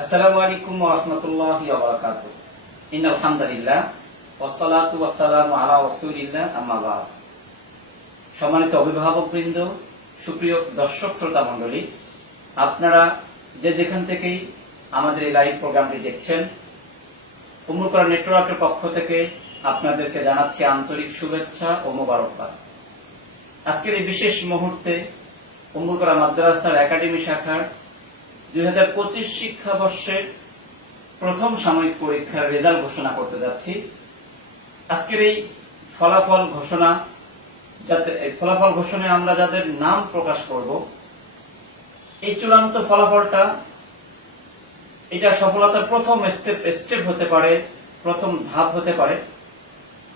আসসালামু আলাইকুম ওয়া রাহমাতুল্লাহি ওয়া বারাকাতুহু। ইন্নাল হামদুলিল্লাহ ওয়াসসালাতু ওয়াসসালামু আলা রাসূলিল্লাহ, আম্মা বা'দ। সম্মানিত অভিভাবকবৃন্দ, সুপ্রিয় দর্শক শ্রোতা মণ্ডলী, আপনারা যে যেখান থেকেই আমাদের এই লাইভ প্রোগ্রামটি দেখছেন, উম্মুল কোরআন নেটওয়ার্কের পক্ষ থেকে আপনাদেরকে জানাচ্ছি আন্তরিক শুভেচ্ছা ও মোবারকবাদ। আজকের এই বিশেষ মুহূর্তে উম্মুল কোরআন মাদ্রাসার একাডেমি শাখার 2025 শিক্ষাবর্ষের প্রথম সাময়িক পরীক্ষার রেজাল্ট ঘোষণা করতে যাচ্ছি। আজকের এই ফলাফল ঘোষণায় আমরা যাদের নাম প্রকাশ করব, এই চূড়ান্ত ফলাফলটা এটা সফলতার প্রথম স্টেপ হতে পারে, প্রথম ধাপ হতে পারে,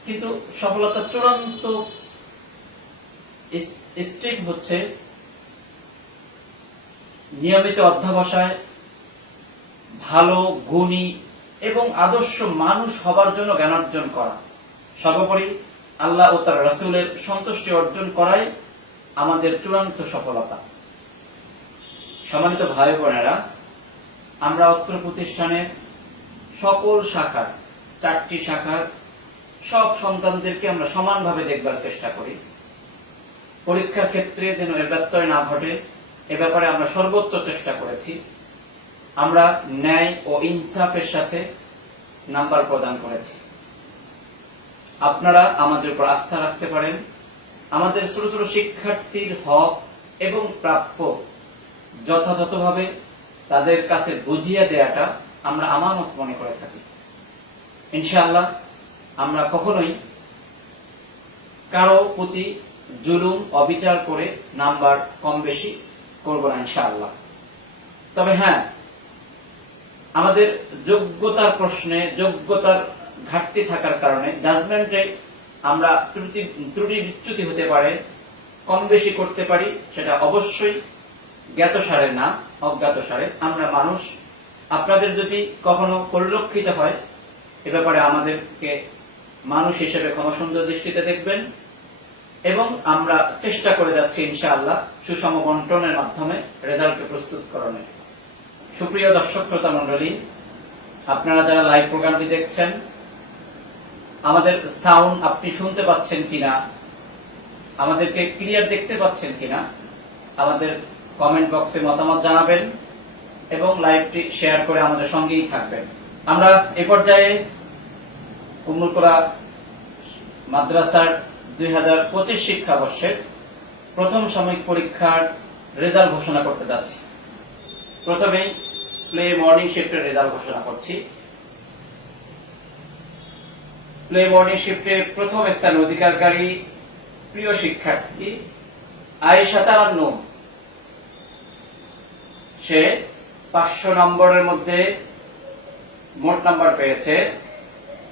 কিন্তু সফলতার চূড়ান্ত স্টেপ হচ্ছে নিয়মিত অধ্যবসায়, ভালো গুণী এবং আদর্শ মানুষ হবার জন্য জ্ঞান অর্জন করা, সর্বোপরি আল্লাহ ও তার রাসূলের সন্তুষ্টি অর্জন করাই আমাদের চূড়ান্ত সফলতা। সম্মানিত ভাই বোনেরা, আমরা অত্র প্রতিষ্ঠানের সকল শাখার 4টি শাখার সব সন্তানদেরকে আমরা সমানভাবে দেখবার চেষ্টা করি। পরীক্ষার ক্ষেত্রে যেন এর ব্যত্যয় না ঘটে, এ ব্যাপারে আমরা সর্বোচ্চ চেষ্টা করেছি। আমরা ন্যায় ও ইনসাফের সাথে নাম্বার প্রদান করেছি। আপনারা আমাদের উপর আস্থা রাখতে পারেন। আমাদের ছোট ছোট শিক্ষার্থীর হক এবং প্রাপ্য যথাযথভাবে তাদের কাছে বুঝিয়ে দেওয়াটা আমরা আমানত মনে করে থাকি। ইনশাআল্লাহ আমরা কখনোই কারো প্রতি জুলুম অবিচার করে নাম্বার কম বেশি করব না ইনশাআল্লাহ। তবে হ্যাঁ, আমাদের যোগ্যতার প্রশ্নে যোগ্যতার ঘাটতি থাকার কারণে জাজমেন্টে আমরা ত্রুটি বিচ্যুতি হতে পারে, কম বেশি করতে পারি, সেটা অবশ্যই জ্ঞাতসারে না, অজ্ঞাতসারে। আমরা মানুষ, আপনাদের যদি কখনো পরিলক্ষিত হয় এ ব্যাপারে আমাদেরকে মানুষ হিসেবে ক্ষমাসুন্দর দৃষ্টিতে দেখবেন এবং আমরা চেষ্টা করে যাচ্ছি ইনশাআল্লাহ সুষম বন্টনের মাধ্যমে রেজাল্টকে প্রস্তুত করণের। সুপ্রিয় দর্শক শ্রোতা মণ্ডলী, আপনারা যারা লাইভ প্রোগ্রামটি দেখছেন, আমাদের সাউন্ড আপনি শুনতে পাচ্ছেন কিনা, আমাদেরকে ক্লিয়ার দেখতে পাচ্ছেন কিনা, আমাদের কমেন্ট বক্সে মতামত জানাবেন এবং লাইভটি শেয়ার করে আমাদের সঙ্গেই থাকবেন। আমরা এ পর্যায়ে উম্মুল কোরআন মাদ্রাসার 2025 শিক্ষাবর্ষের প্রথম সাময়িক পরীক্ষার রেজাল্ট ঘোষণা করতে যাচ্ছি। প্রথমেই প্লে মর্নিং শিফটের রেজাল্ট ঘোষণা করছি। প্লে মর্নিং শিফটে প্রথম স্থান অধিকারকারী প্রিয় শিক্ষার্থী আয়েশা তারান্নুম। সে 500 নম্বরের মধ্যে মোট নাম্বার পেয়েছে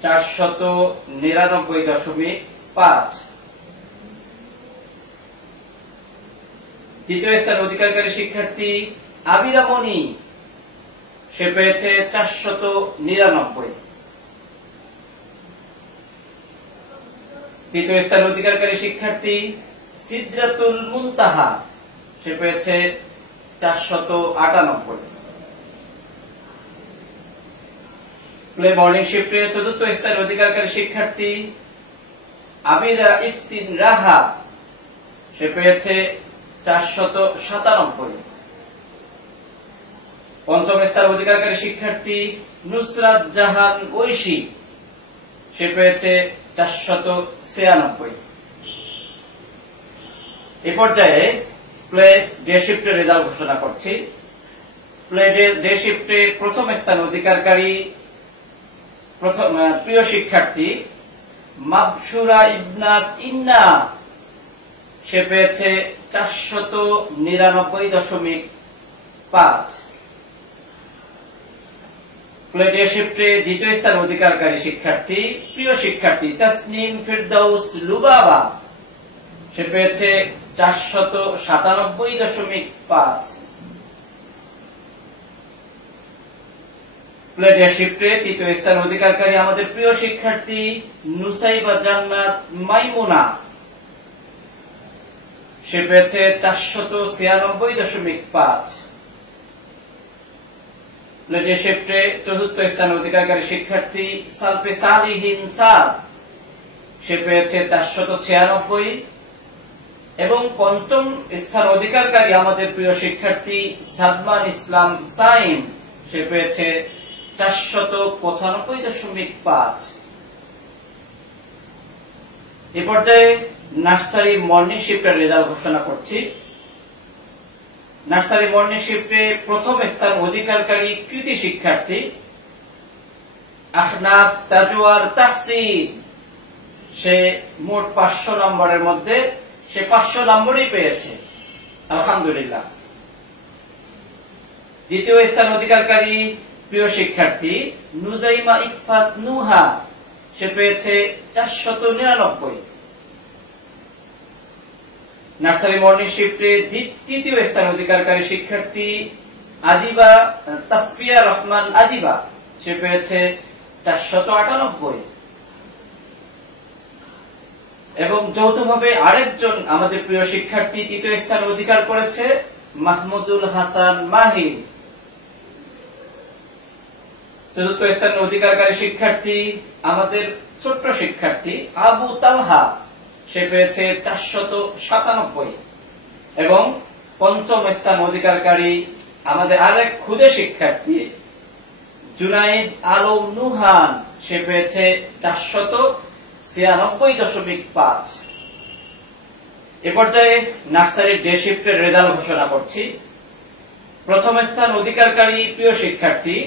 499.5। দ্বিতীয় স্থান অধিকারকারী শিক্ষার্থী আবিরা মনি, সে পেয়েছে 499। তৃতীয় স্থান অধিকারকারী শিক্ষার্থী সিদরাতুল মুনতাহা, সে পেয়েছে 498। প্লে মর্নিং শিফটে চতুর্থ স্থান অধিকারকারী শিক্ষার্থী আবিরা ইফতিন রাহা, সে পেয়েছে 497। পঞ্চম স্থান অধিকারকারী শিক্ষার্থী নুসরাত জাহান ঐশী, সে পেয়েছে 496। এ পর্যায়ে প্লে ডে শিফটের রেজাল্ট ঘোষণা করছি। প্লে ডে শিফটে প্রথম স্থান অধিকারকারী প্রিয় শিক্ষার্থী মাবসুরা ইবনাত ইন্না, সে পেয়েছে 499.5। প্লে ডে শিফটে দ্বিতীয় স্থান অধিকারকারী শিক্ষার্থী প্রিয় শিক্ষার্থী তাসনিম ফিরদাউস লুবাবা, সে পেয়েছে 497.5। প্লে ডে শিফটে তৃতীয় স্থান অধিকারকারী আমাদের প্রিয় শিক্ষার্থী নুসাইবা জান্নাত মাইমুনা, সে পেয়েছে 496.5। প্লেটে শিফটে চতুর্থ স্থান অধিকারকারী শিক্ষার্থী সালফে সালিহিন সাদ, সে পেয়েছে 496। এবং পঞ্চম স্থান অধিকারকারী আমাদের প্রিয় শিক্ষার্থী সাদমান ইসলাম সাইম, সে পেয়েছে 495.5। এ পর্যায়ে নার্সারি মর্নিং শিফটের রেজাল্ট ঘোষণা করছি। নার্সারি মর্নিং শিফটে প্রথম স্থান অধিকারকারী কৃতি শিক্ষার্থী আহনাফ তাজওয়ার তাহসিন, সে মোট 500 নম্বরের মধ্যে সে 500 নম্বরই পেয়েছে, আলহামদুলিল্লাহ। দ্বিতীয় স্থান অধিকারকারী প্রিয় শিক্ষার্থী নুজাইমা ইফাত নুহা, সে পেয়েছে 499। নার্সারি মর্নিং শিফটে তৃতীয় স্থান অধিকারকারী শিক্ষার্থী আদিবা তাসফিয়া রহমান আদিবা, সে পেয়েছে 498। এবং যৌথভাবে আরেকজন আমাদের প্রিয় শিক্ষার্থী তৃতীয় স্থান অধিকার করেছে মাহমুদুল হাসান মাহি। চতুর্থ স্থান অধিকারকারী শিক্ষার্থী আমাদের ছোট্ট শিক্ষার্থী আবু তালহা, সে পেয়েছে 497। এবং পঞ্চম স্থান অধিকারকারী আমাদের আরেক ক্ষুদে শিক্ষার্থী জুনাইদ আলম নুহান, সে পেয়েছে 496.5। এ পর্যায়ে নার্সারি ডে শিফটের রেজাল্ট ঘোষণা করছি। প্রথম স্থান অধিকারকারী প্রিয় শিক্ষার্থী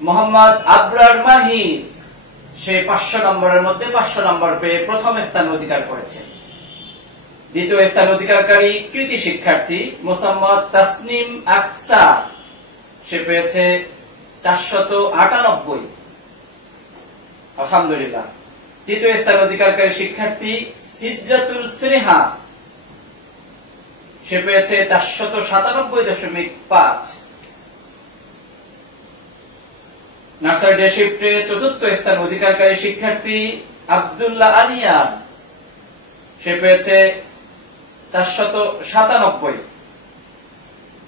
মোহাম্মদ আবরার মাহি, সে 500 নম্বরের মধ্যে 500 নম্বর পেয়ে প্রথম স্থান অধিকার করেছে। দ্বিতীয় স্থান অধিকারকারী কৃতি শিক্ষার্থী মোসাম্মদ তাসনিম আকসা, সে পেয়েছে 498, আলহামদুলিল্লাহ। তৃতীয় স্থান অধিকারকারী শিক্ষার্থী সিদরাতুল স্নেহা, সে পেয়েছে 497.5। নার্সারি ডে শিফটে চতুর্থ স্থান অধিকারকারী শিক্ষার্থী আব্দুল্লাহ আলিয়ান, সে পেয়েছে 497।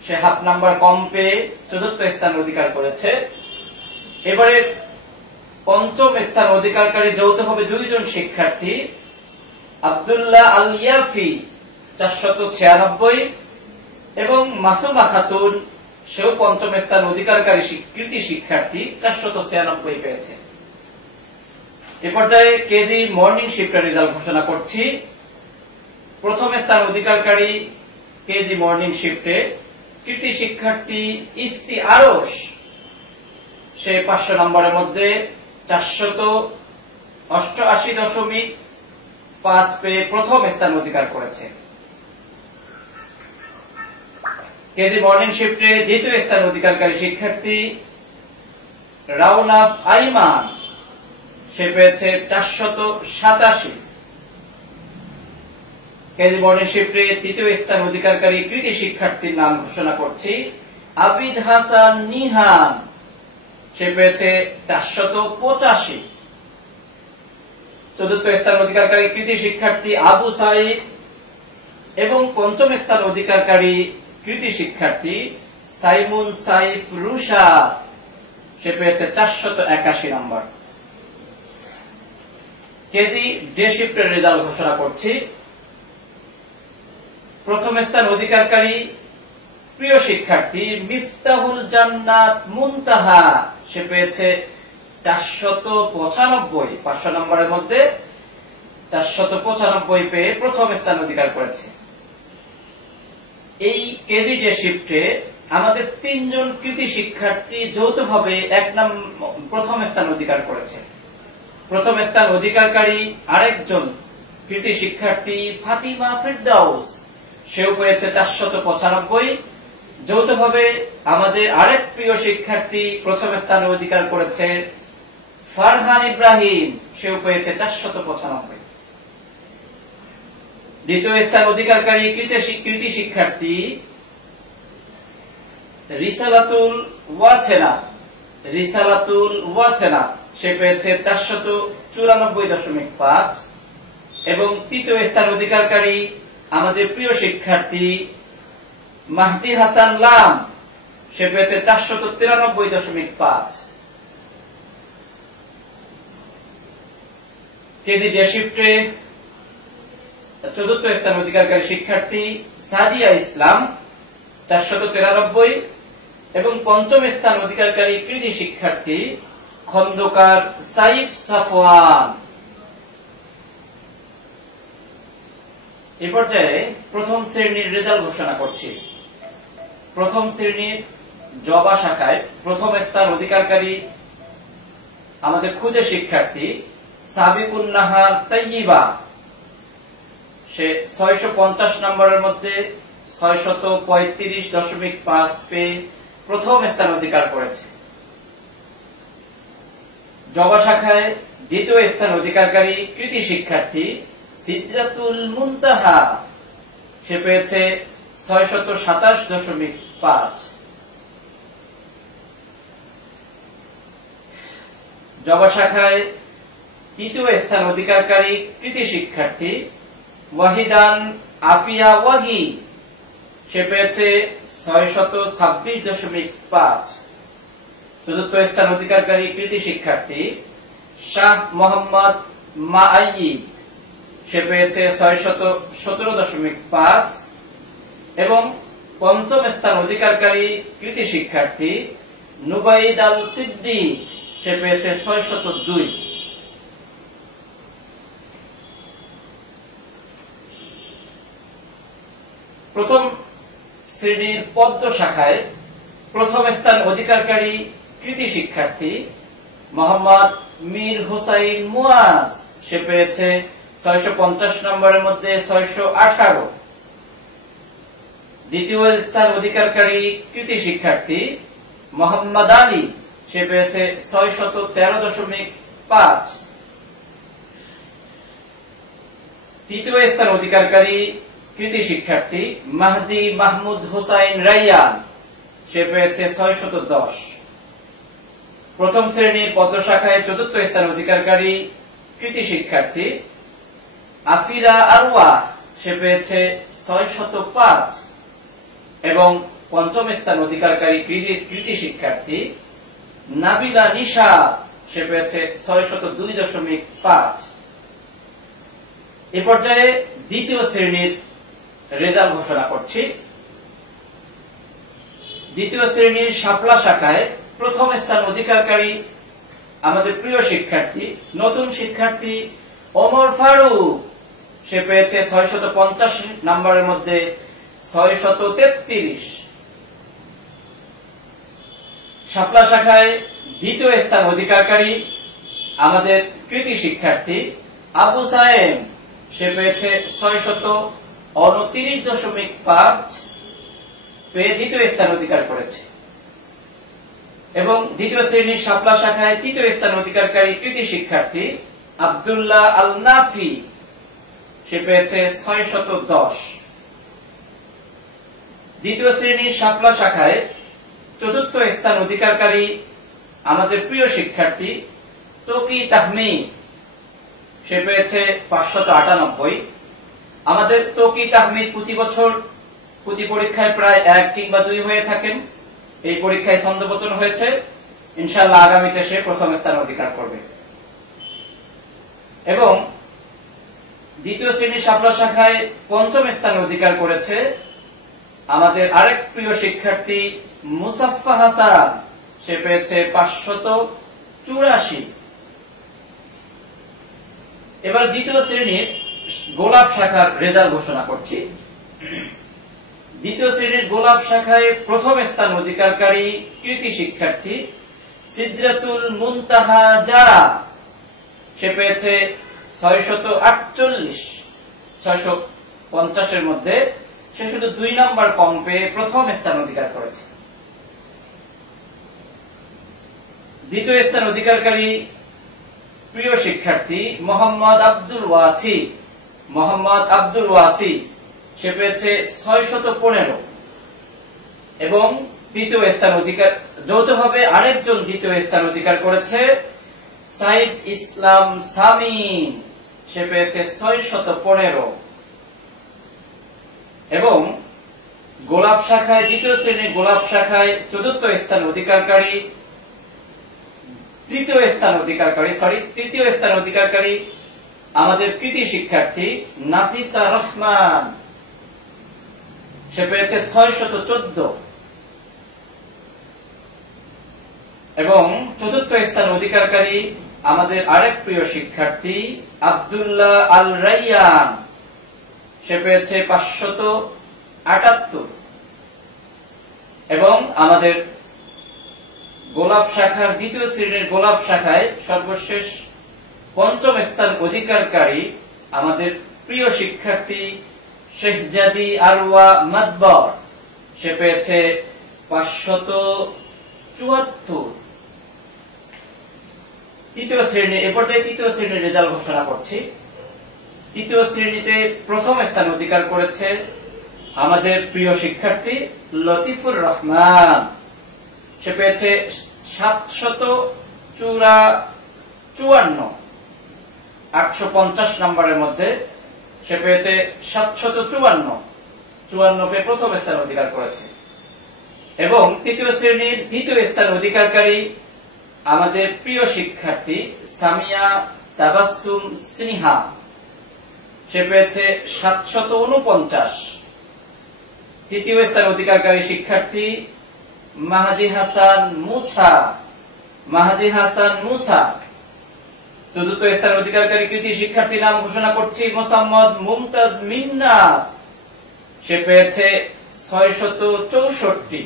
সে হাফ নাম্বার কম পেয়ে চতুর্থ স্থান অধিকার করেছে। এবারে পঞ্চম স্থান অধিকারকারী যৌথভাবে দুইজন শিক্ষার্থী আব্দুল্লাহ আল ইয়াফি 496 এবং মাসুমা খাতুন, সেও পঞ্চম স্থান অধিকারকারী কৃতি শিক্ষার্থী 496 পেয়েছে। এ পর্যায়ে কেজি মর্নিং শিফটের রেজাল্ট ঘোষণা করছি। প্রথম স্থান অধিকারকারী কেজি মর্নিং শিফটে কৃতি শিক্ষার্থী ইফতি আরশ, সে 500 নম্বরের মধ্যে 488.5 পেয়ে প্রথম স্থান অধিকার করেছে। কেজি মর্নিং শিফটে দ্বিতীয় স্থান অধিকারকারী শিক্ষার্থী রাউনাফ আইমান, সে পেয়েছে 487। কেজি মর্নিং শিফটে তৃতীয় স্থান অধিকারকারী কৃতি শিক্ষার্থীর নাম ঘোষণা করছি আবিদ হাসান নিহান, সে পেয়েছে 485। চতুর্থ স্থান অধিকারকারী কৃতি শিক্ষার্থী আবু সাইদ এবং পঞ্চম স্থান অধিকারকারী কৃতি শিক্ষার্থী সাইমুন সাইফ রুশা, সে পেয়েছে 481 নম্বর। কেজি ডে শিফটের রেজাল্ট ঘোষণা করছি। প্রথম স্থান অধিকারকারী প্রিয় শিক্ষার্থী মিফতাহুল জান্নাত মুনতাহা, সে পেয়েছে 495, 500 নম্বরের মধ্যে 495 পেয়ে প্রথম স্থান অধিকার করেছে। এই কেজি ডে শিফটে আমাদের 3 জন কৃতি শিক্ষার্থী যৌথভাবে প্রথম স্থান অধিকার করেছে। প্রথম স্থান অধিকারকারী আরেকজন কৃতি শিক্ষার্থী ফাতিমা ফিরদাউস, সেও পেয়েছে 495। যৌথভাবে আমাদের আরেক প্রিয় শিক্ষার্থী প্রথম স্থানে অধিকার করেছে ফারহান ইব্রাহিম, সেও পেয়েছে 495। দ্বিতীয় স্থান অধিকারকারী কৃতি শিক্ষার্থী রিসালাতুল ওয়াসেনা, সে পেয়েছে 494.5 এবং তৃতীয় স্থান অধিকারকারী আমাদের প্রিয় শিক্ষার্থী মাহদি হাসান লাম, সে পেয়েছে 493.5। কেজি ডে শিফটে চতুর্থ স্থান অধিকারকারী শিক্ষার্থী সাদিয়া ইসলাম 493 এবং পঞ্চম স্থান অধিকারকারী কৃতি শিক্ষার্থী খন্দকার সাইফ সাফওয়ান। এ পর্যায়ে প্রথম শ্রেণীর রেজাল্ট ঘোষণা করছি। প্রথম শ্রেণীর জবা শাখায় প্রথম স্থান অধিকারকারী আমাদের খুদে শিক্ষার্থী সাবিকুন নাহার তাইয়িবা, সে 650 নম্বরের মধ্যে 635.5 পেয়ে প্রথম স্থান অধিকার করেছে। জবা শাখায় দ্বিতীয় স্থান অধিকারকারী কৃতি শিক্ষার্থী সিদরাতুল মুনতাহা, সে পেয়েছে 627.5। জবা শাখায় তৃতীয় স্থান অধিকারকারী কৃতি শিক্ষার্থী ওয়াহিদান আফিয়া ওয়াহি, সে পেয়েছে 626.5। চতুর্থ স্থান অধিকারকারী কৃতি শিক্ষার্থী শাহ মোহাম্মদ মাআইদ, সে পেয়েছে 617.5 এবং পঞ্চম স্থান অধিকারকারী কৃতি শিক্ষার্থী নুবাইদ আল সিদ্দিক, সে পেয়েছে 602। প্রথম শ্রেণীর পদ্ম শাখায় প্রথম স্থান অধিকারকারী কৃতি শিক্ষার্থী মোহাম্মদ মীর হোসাইন মুয়াজ, সে পেয়েছে 650 নম্বরের মধ্যে 618। দ্বিতীয় স্থান অধিকারকারী কৃতি শিক্ষার্থী মোহাম্মদ আলী, সে পেয়েছে 613.5। তৃতীয় স্থান অধিকারকারী কৃতি শিক্ষার্থী মাহদি মাহমুদ হোসাইন রাইয়ান, সে পেয়েছে 610। প্রথম শ্রেণীর পদ্ম শাখায় চতুর্থ স্থান অধিকারকারী কৃতি শিক্ষার্থী আফিরা আরওয়া, সে পেয়েছে 605 এবং পঞ্চম স্থান অধিকারকারী কৃতি শিক্ষার্থী নাবিলা নিশা, সে পেয়েছে 602.5। এ পর্যায়ে দ্বিতীয় শ্রেণীর রেজাল্ট ঘোষণা করছি। দ্বিতীয় শ্রেণীর শাপলা শাখায় প্রথম স্থান অধিকারকারী আমাদের প্রিয় শিক্ষার্থী নতুন শিক্ষার্থী ওমর ফারুক, সে পেয়েছে 650 নম্বরের মধ্যে 633। শাপলা শাখায় দ্বিতীয় স্থান অধিকারকারী আমাদের কৃতি শিক্ষার্থী আবু সায়েম, সে পেয়েছে 629.5 পেয়ে দ্বিতীয় স্থান অধিকার করেছে এবং দ্বিতীয় শ্রেণীর শাপলা শাখায় তৃতীয় স্থান অধিকারকারী কৃতি শিক্ষার্থী আব্দুল্লাহ আল নাফি, সে পেয়েছে 610। দ্বিতীয় শ্রেণীর শাপলা শাখায় চতুর্থ স্থান অধিকারকারী আমাদের প্রিয় শিক্ষার্থী তকি তাহমিদ, সে পেয়েছে 598। আমাদের তকি তাহমিদ প্রতি বছর প্রতি পরীক্ষায় প্রায় 1 কিংবা 2 হয়ে থাকেন। এই পরীক্ষায় ছন্দপতন হয়েছে, ইনশাআল্লাহ আগামীতে সে প্রথম স্থান অধিকার করবে। এবং দ্বিতীয় শ্রেণীর শাপলা শাখায় পঞ্চম স্থান অধিকার করেছে আমাদের আরেক প্রিয় শিক্ষার্থী মুসাফফা হাসান, সে পেয়েছে 584। এবার দ্বিতীয় শ্রেণীর গোলাপ শাখার রেজাল্ট ঘোষণা করছি। দ্বিতীয় শ্রেণীর গোলাপ শাখায় প্রথম স্থান অধিকারকারী কৃতি শিক্ষার্থী সিদরাতুল মুনতাহা যারা, সে পেয়েছে 648। 650 এর মধ্যে সে শুধু 2 নাম্বার কম পেয়ে প্রথম স্থান অধিকার করেছে। দ্বিতীয় স্থান অধিকারকারী প্রিয় শিক্ষার্থী মোহাম্মদ আব্দুল ওয়াসি, সে পেয়েছে 615 এবং তৃতীয় স্থান অধিকার যৌথভাবে আরেকজন দ্বিতীয় স্থান অধিকার করেছে সাইদ ইসলাম সামিন, সে পেয়েছে 615 এবং গোলাপ শাখায় দ্বিতীয় শ্রেণীর গোলাপ শাখায় চতুর্থ স্থান অধিকারকারী তৃতীয় স্থান অধিকারকারী আমাদের কৃতি শিক্ষার্থী নাফিসা রহমান, সে পেয়েছে 614। এবং চতুর্থ স্থান অধিকারকারী আমাদের আরেক প্রিয় শিক্ষার্থী আব্দুল্লাহ আল রাইয়ান, সে পেয়েছে 578। এবং আমাদের গোলাপ শাখার দ্বিতীয় শ্রেণীর গোলাপ শাখায় সর্বশেষ পঞ্চম স্থান অধিকারকারী আমাদের প্রিয় শিক্ষার্থী শেহজাদি আরওয়া মাদবর, সে পেয়েছে 574। তৃতীয় শ্রেণী, এ পর্যায়ে তৃতীয় শ্রেণীর রেজাল্ট ঘোষণা করছি। তৃতীয় শ্রেণীতে প্রথম স্থান অধিকার করেছে আমাদের প্রিয় শিক্ষার্থী লতিফুর রহমান, সে পেয়েছে 754। 850 নম্বরের মধ্যে সে পেয়েছে 754 পেয়ে প্রথম স্থান অধিকার করেছে। এবং তৃতীয় শ্রেণীর দ্বিতীয় স্থান অধিকারকারী আমাদের প্রিয় শিক্ষার্থী সামিয়া তাবাসসুম সিনহা, সে পেয়েছে 749। তৃতীয় স্থান অধিকারকারী শিক্ষার্থী মাহাদি হাসান মুসা। চতুর্থ স্থান অধিকারকারী কৃতি শিক্ষার্থী নাম ঘোষণা করছি মোসাম্মদ মুমতাজ মিন্নাত, সে পেয়েছে 664।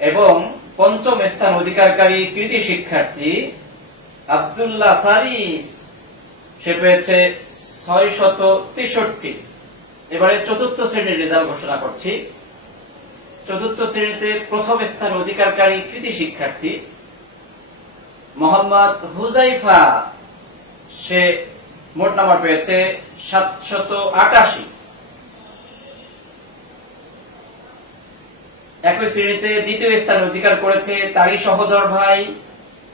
এবং পঞ্চম স্থান অধিকারকারী কৃতি শিক্ষার্থী আব্দুল্লাহ ফারিস, সে পেয়েছে 663। এবারে চতুর্থ শ্রেণীর রেজাল্ট ঘোষণা করছি। চতুর্থ শ্রেণীতে প্রথম স্থান অধিকারকারী কৃতি শিক্ষার্থী মোহাম্মদ হুজাইফা, সে মোট নাম্বার পেয়েছে 788। একই শ্রেণীতে দ্বিতীয় স্থান অধিকার করেছে তারই সহোদর ভাই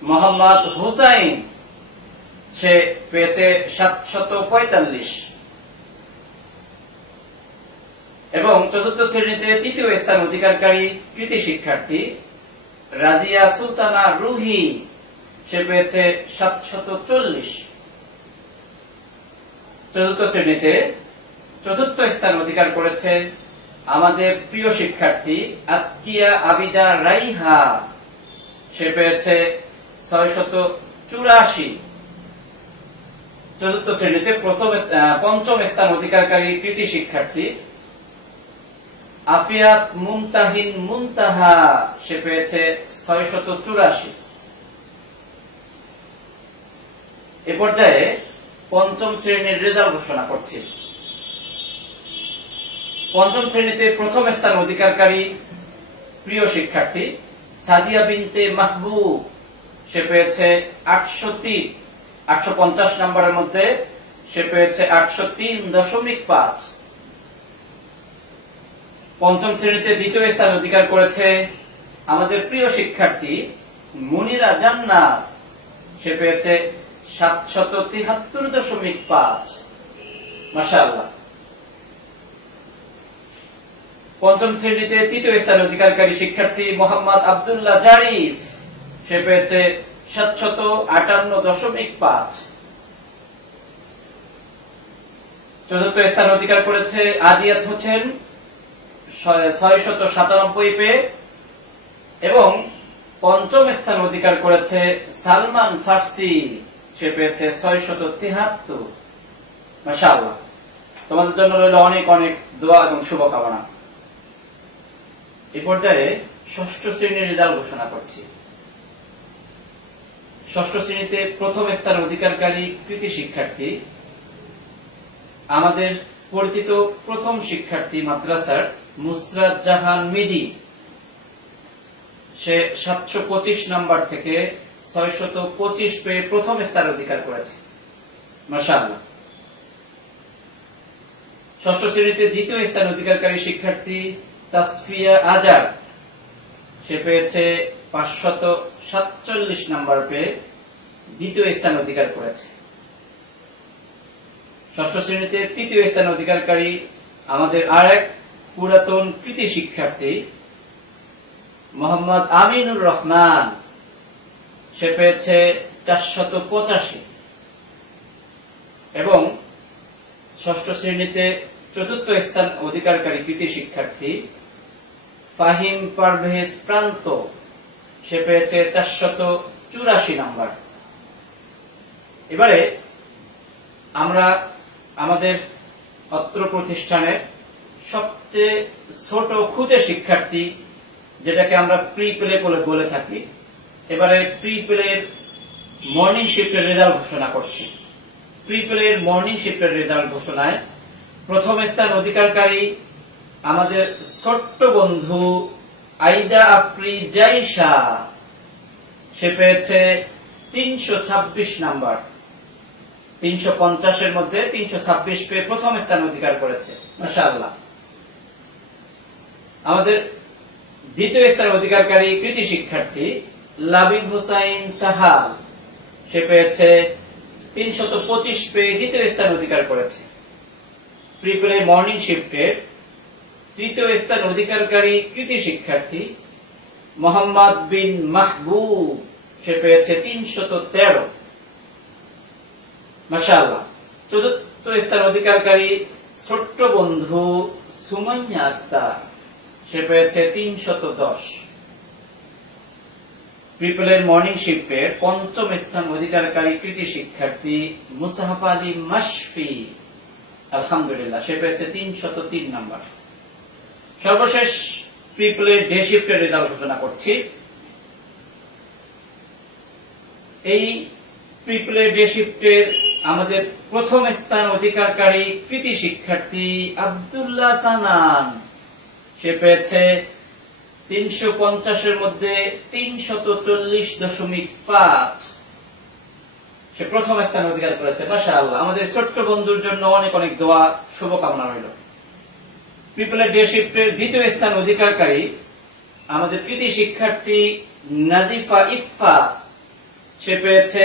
মোহাম্মদ হুসাইন, সে পেয়েছে 745। এবং চতুর্থ শ্রেণীতে তৃতীয় স্থান অধিকারকারী কৃতি শিক্ষার্থী রাজিয়া সুলতানা রুহি, সে পেয়েছে 740। চতুর্থ শ্রেণীতে চতুর্থ স্থান অধিকার করেছে আমাদের প্রিয় শিক্ষার্থী আতকিয়া আবিদা রাইহা, সে পেয়েছে 684। চতুর্থ শ্রেণীতে পঞ্চম স্থান অধিকারকারী কৃতি শিক্ষার্থী আফিয়াত মুমতাহিন মুনতাহা, সে পেয়েছে 684। এ পর্যায়ে পঞ্চম শ্রেণীর রেজাল্ট ঘোষণা করছি। পঞ্চম শ্রেণীতে প্রথম স্থান অধিকারকারী প্রিয় শিক্ষার্থী সাদিয়া বিনতে মাহবুব, সে পেয়েছে 803। 850 নম্বরের মধ্যে সে পেয়েছে 803.5। পঞ্চম শ্রেণীতে দ্বিতীয় স্থান অধিকার করেছে আমাদের প্রিয় শিক্ষার্থী মুনিরা জান্নাত, সে পেয়েছে 773.5। মাশাআল্লাহ। পঞ্চম শ্রেণীতে তৃতীয় স্থান অধিকারকারী শিক্ষার্থী মোহাম্মদ আব্দুল্লাহ জারিফ, সে পেয়েছে 758.5। চতুর্থ স্থান অধিকার করেছে আদিয়াত হোসেন 697 পেয়ে। এবং পঞ্চম স্থান অধিকার করেছে সালমান ফার্সি, সে পেয়েছে 673। মাশাআল্লাহ। তোমাদের জন্য রইল অনেক অনেক দোয়া এবং শুভকামনা। এই পর্যায়ে ষষ্ঠ শ্রেণীর রেজাল্ট ঘোষণা করছি। ষষ্ঠ শ্রেণীতে প্রথম স্থান অধিকারকারী কৃতি শিক্ষার্থী আমাদের পরিচিত প্রথম শিক্ষার্থী মাদ্রাসার মুসরাত জাহান মিদি, সে 725 নাম্বার থেকে 625 পেয়ে প্রথম স্থান অধিকার করেছে। মাশাআল্লাহ। ষষ্ঠ শ্রেণীতে দ্বিতীয় স্থান অধিকারকারী শিক্ষার্থী তাসফিয়া আজার, সে পেয়েছে 547 নাম্বার পেয়ে দ্বিতীয় স্থান অধিকার করেছে। ষষ্ঠ শ্রেণীতে তৃতীয় স্থান অধিকারকারী আমাদের আরেক পুরাতন কৃতি শিক্ষার্থী মোহাম্মদ আমিনুর রহমান, সে পেয়েছে 485। এবং ষষ্ঠ শ্রেণীতে চতুর্থ স্থান অধিকারকারী কৃতি শিক্ষার্থী ফাহিম পারভেজ প্রান্ত, সে পেয়েছে 484 নাম্বার। এবারে আমরা আমাদের অত্র প্রতিষ্ঠানের সবচেয়ে ছোট ক্ষুদে শিক্ষার্থী, যেটাকে আমরা প্রি প্লে বলে থাকি, এবারে প্রি প্লের মর্নিং শিফটের রেজাল্ট ঘোষণা করছি। প্রি প্লের মর্নিং শিফটের রেজাল্ট ঘোষণায় প্রথম স্থান অধিকারকারী আমাদের ছোট্ট বন্ধু আইদা আফ্রিজাইশা, সে পেয়েছে 326 নাম্বার। 350 এর মধ্যে 326 পেয়ে প্রথম স্থান অধিকার করেছে, মাশাআল্লাহ। আমাদের দ্বিতীয় স্থান অধিকারকারী কৃতি শিক্ষার্থী লাবিব হুসাইন সাহাল, সে পেয়েছে 325 পেয়ে দ্বিতীয় স্থান অধিকার করেছে। প্রিপেলে মর্নিং শিফটের তৃতীয় স্থান অধিকারকারী কৃতি শিক্ষার্থী মোহাম্মদ বিন মাহবুব, সে পেয়েছে 313, মাশাআল্লাহ। চতুর্থ স্থান অধিকারকারী ছোট্ট বন্ধু সুমাইয়া আক্তার, সে পেয়েছে 310। প্রিপেলের মর্নিং শিফটের পঞ্চম স্থান অধিকারকারী কৃতি শিক্ষার্থী মুসাহাফ আলী মাশফি, আলহামদুলিল্লাহ, সে পেয়েছে 303 নাম্বার। সর্বশেষ প্রিপেলের ডে শিফটের রেজাল্ট ঘোষণা করছি। এই প্রিপেলের ডে শিফটের আমাদের প্রথম স্থান অধিকারকারী কৃতি শিক্ষার্থী আব্দুল্লাহ সানান, সে পেয়েছে 350 এর মধ্যে 340.5, সে প্রথম স্থান অধিকার করেছে, মাশাআল্লাহ। আমাদের ছোট্ট বন্ধুর জন্য অনেক অনেক দোয়া, শুভকামনা রইল। প্রিপেলের ডে শিফটের দ্বিতীয় স্থান অধিকারকারী আমাদের কৃতি শিক্ষার্থী নাজিফা ইফা, সে পেয়েছে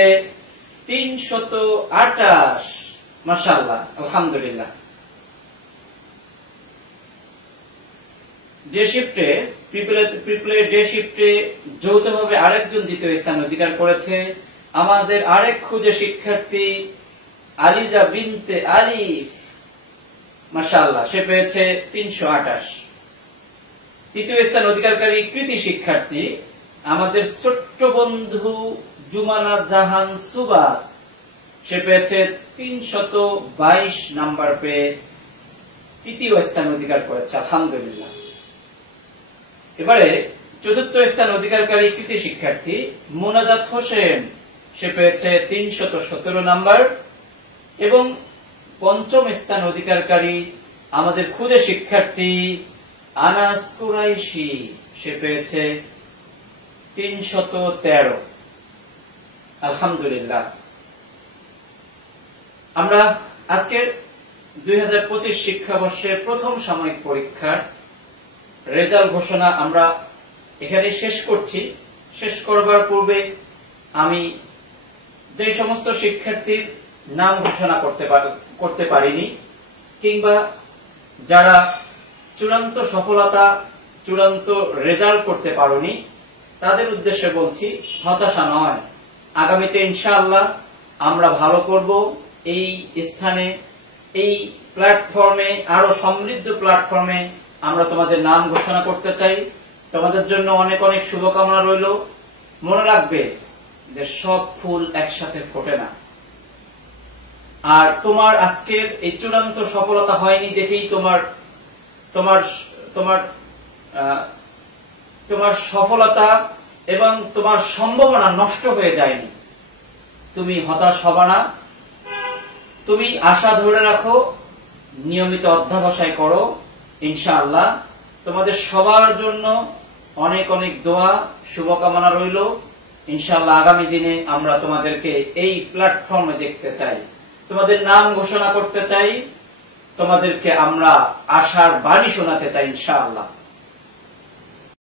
328, মাশাআল্লাহ, আলহামদুলিল্লাহ। ডে শিফটে প্রিপেলের ডে শিফটে যৌথভাবে আরেকজন দ্বিতীয় স্থান অধিকার করেছে আমাদের আরেক ক্ষুদে শিক্ষার্থী আলিজা বিনতে আলিফ, মাশাআল্লাহ, সে পেয়েছে 328। তৃতীয় স্থান অধিকারকারী কৃতি শিক্ষার্থী আমাদের ছোট্ট বন্ধু জুমানা জাহান সুবাদ, সে পেয়েছে 322 নাম্বার পেয়ে তৃতীয় স্থান অধিকার করেছে, আলহামদুলিল্লাহ। এবারে চতুর্থ স্থান অধিকারকারী কৃতি শিক্ষার্থী মোনাজাত হোসেন, সে পেয়েছে 317 নাম্বার। এবং পঞ্চম স্থান অধিকারকারী আমাদের ক্ষুদে শিক্ষার্থী আনাস কুরাইশি, সে পেয়েছে 313, আলহামদুলিল্লাহ। আমরা আজকের 2025 শিক্ষাবর্ষের প্রথম সাময়িক পরীক্ষার রেজাল্ট ঘোষণা আমরা এখানে শেষ করছি। শেষ করবার পূর্বে আমি যে সমস্ত শিক্ষার্থীর নাম ঘোষণা করতে পারিনি, কিংবা যারা চূড়ান্ত সফলতা, চূড়ান্ত রেজাল্ট করতে পারোনি, তাদের উদ্দেশ্যে বলছি, হতাশা নয়। আগামীতে ইনশাআল্লাহ আমরা ভালো করব। এই স্থানে, এই প্ল্যাটফর্মে, আরো সমৃদ্ধ প্ল্যাটফর্মে আমরা তোমাদের নাম ঘোষণা করতে চাই। তোমাদের জন্য অনেক অনেক শুভকামনা রইল। মনে রাখবে যে সব ফুল একসাথে ফোটে না। আর তোমার আজকের এই চূড়ান্ত সফলতা হয়নি দেখেই তোমার সফলতা এবং তোমার সম্ভাবনা নষ্ট হয়ে যায়নি। তুমি হতাশ হবা না, তুমি আশা ধরে রাখো, নিয়মিত অধ্যবসায় করো। ইনশাআল্লাহ তোমাদের সবার জন্য অনেক অনেক দোয়া, শুভকামনা রইল। ইনশাআল্লাহ আগামী দিনে আমরা তোমাদেরকে এই প্ল্যাটফর্মে দেখতে চাই, তোমাদের নাম ঘোষণা করতে চাই, তোমাদেরকে আমরা আশার বাণী শোনাতে চাই ইনশাআল্লাহ।